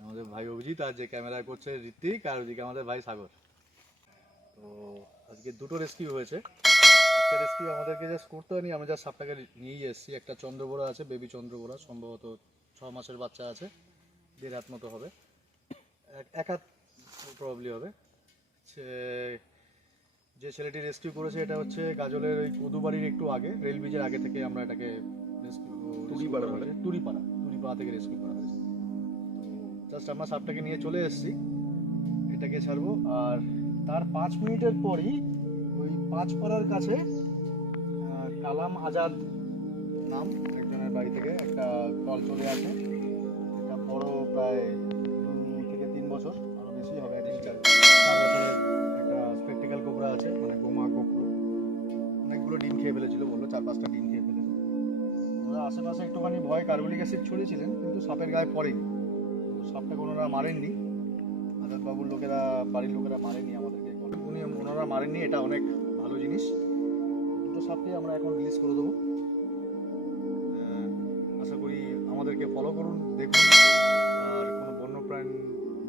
আমাদের ভাই অভিজিৎ আর যে ক্যামেরা করছে ঋত্বিক আর ওদিকে আমাদের ভাই সাগর। তো আজকে দুটো রেস্কিউ হয়েছে। একটা রেস্কিউ আমাদেরকে জাস্ট করতে হয়নি আমরা জাস্ট সাপটাকে নিয়ে এসেছি। একটা চন্দ্রবোড়া আছে বেবি চন্দ্রবোড়া সম্ভবত ছ মাসের বাচ্চা আছে। দেড় হাত মতো হবে। এক- হাত প্রবলি হবে। সে যে ছেলেটি রেস্কিউ করেছে এটা হচ্ছে গাজলের ওই কদুবাড়ির একটু আগে রেল ব্রিজের আগে থেকে আমরা এটাকে রেস্কিউ বলে? টুরিপাড়া টুরিপাড়া থেকে রেস্কিউ করা। জাস্ট আমরা সাপটাকে নিয়ে চলে এসেছি। এটাকে ছাড়বো। আর তার পাঁচ মিনিটের পরই ওই পাঁচপাড়ার কাছে কালাম আজাদ নাম একজনের বাড়ি থেকে একটা কল চলে আসে। এটা বড় প্রায় দু থেকে তিন বছর আরও বেশি হবে চার বছরের একটা স্পেকটিক্যাল কোবরা আছে মানে গোমা গোখরো। অনেকগুলো ডিম খেয়ে ফেলেছিল, বলল চার পাঁচটা ডিম খেয়ে ফেলেছিল ওরা আশেপাশে একটুখানি ভয় কার্বলিক অ্যাসিড ছড়িয়েছিলেন, কিন্তু সাপের গায়ে পড়েনি। সাপটাকে ওনারা মারেননি। বাবুর লোকেরা, বাড়ির লোকেরা মারেনি আমাদেরকে। উনি ওনারা মারেননি, এটা অনেক ভালো জিনিস। দুটো সাপকে আমরা এখন রিলিজ করে দেবো। আশা করি আমাদেরকে ফলো করুন, দেখুন। আর কোনো বন্যপ্রাণ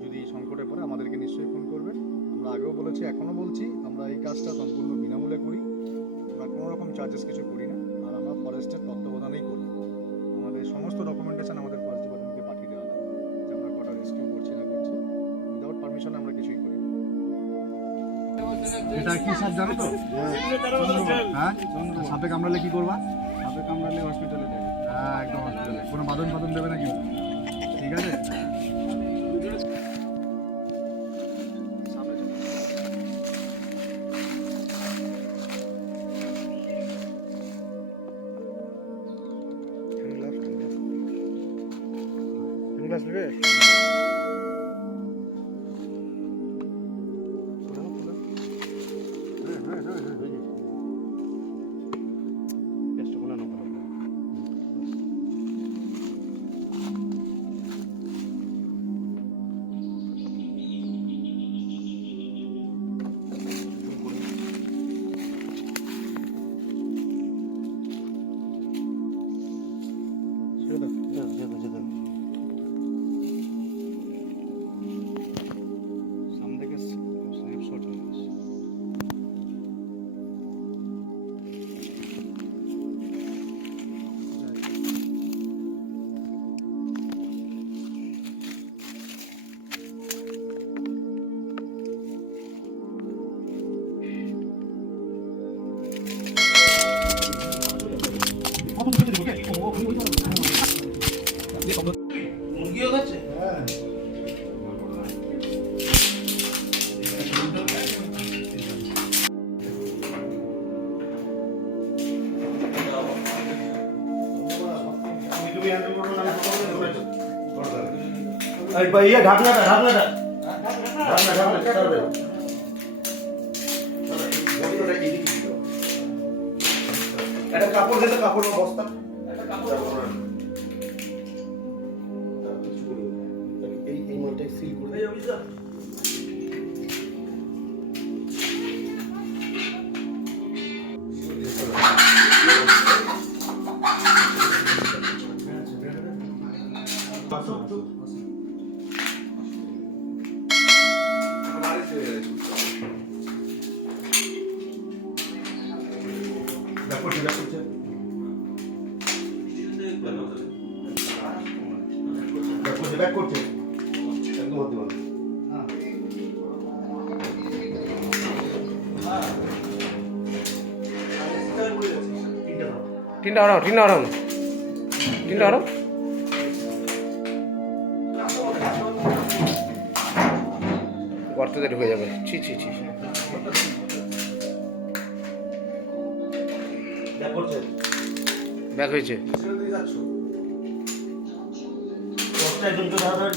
যদি সংকটে পড়ে, আমাদেরকে নিশ্চয়ই ফোন করবেন। আমরা আগেও বলেছি, এখনও বলছি, আমরা এই কাজটা সম্পূর্ণ বিনামূল্যে করি। আমরা কোনো রকম চার্জেস কিছু করি না। আর আমরা ফরেস্টের এটা কি সাপ জানো তো? হ্যাঁ? সাপে কামড়ালে কি করবা? সাপে কামড়ালে হসপিটালে যাবে হ্যাঁ একদম হসপিটালে কোনো বাদন বাদন দেবে না কিন্তু ঠিক আছে? গ্লাস নেবে? সামনে ইয়ে ঢাকনাটা ঢাকনাটা। ঢাকনা ঢাকনা কাপড় দে তো কাপড় বস্তা। এই এই সিল করে ব্যাক করছে ব্যাক করছে একদম হতে পারে তিনটা হরাও তিনটা হরাও। তিনটা হরাও। গর্ততে ঢুকে যাবে। ছি ছি ছি ব্যাক করছে। ব্যাক হয়েছে দশটা একজনকে ধরা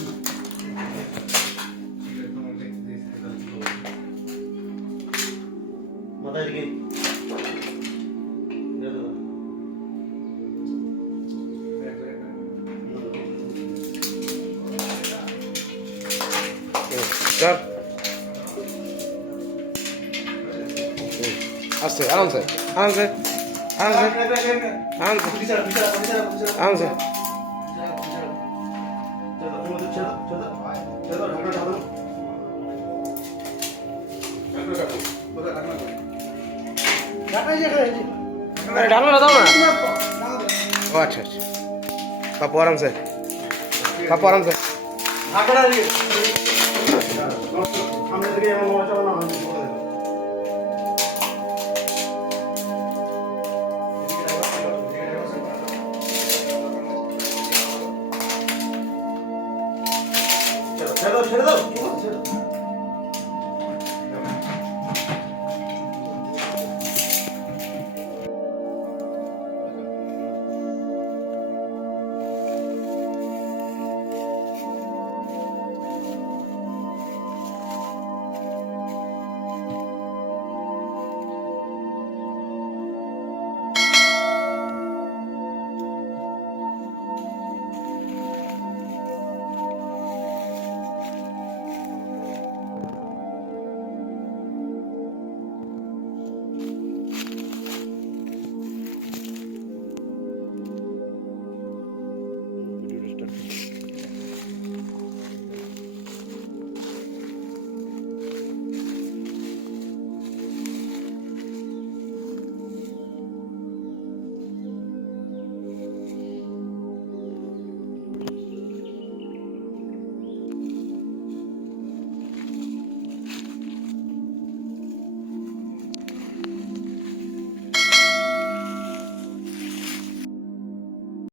মাথায় দিকে চল আস্তে আরামসে আরামসে আরামসে আরামসে বিচার বিচার বিচার বিচার আরামসে ছেড়ে দাও ছেড়ে দাও ঢালো দাও ও আচ্ছা আচ্ছা পাপু আরাম স্যার পাপু আরাম স্যার ঢাকাটা দিয়ে সামনে থেকে এমন হচ্ছে না হয়নি বলে দেবো। ছেড়ে দাও ছেড়ে দাও ছেড়ে দাও।